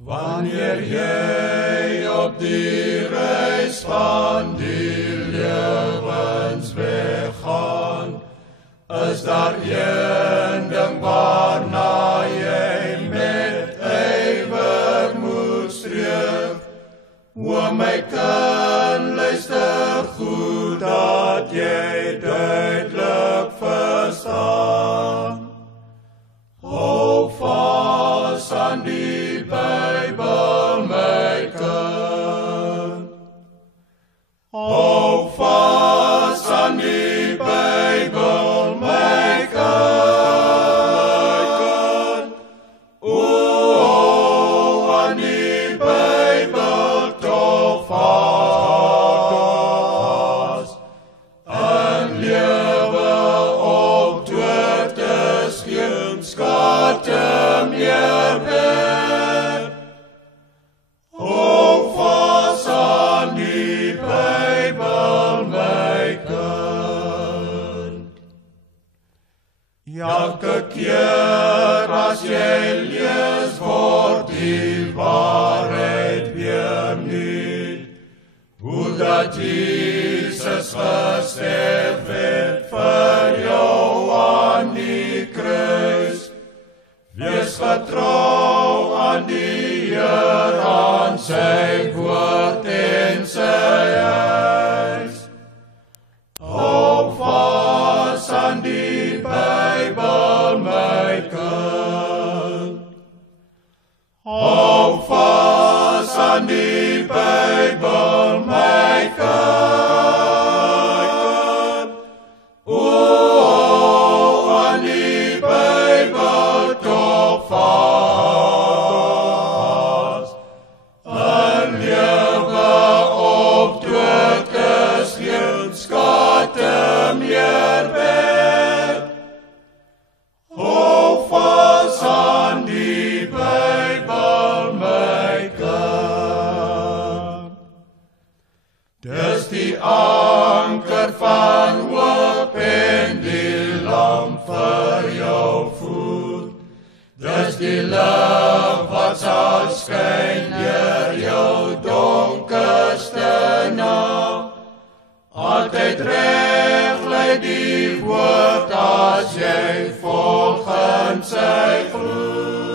Wanneer jy op die reis van die lewensweg gaan, is daar een ding waarna jy met ywer moet streef. O my kind, luister goed dat jy duidelik verstaan. Hou vas aan die Bybel, my kind. Hou vas aan die Bybel, my kind. O, aan die Bybel toch vas. En lewe op dood is geen skade meer werd. Hou vas aan die Bybel, my kind. Elke keer as jy lees, word die waarheid weer nuut. Hoe dat Jesus gesterf het vir jou aan die kruis. Wees getrou aan die Heer, aan sy woord en sy huis. Hou vas aan die Bybel, my kind. Hou vas aan die Bybel, my kind. O, aan die Bybel toch vas. En lewe op dood is geen skade meer werd. Hou vas aan die Bybel, my kind. Dis die anker van hoop en die lamp vir jou voet. Dis die lig wat sal skyn deur jou donkerste nag. Altyd reg lei die woord as jy volgens sy gloed.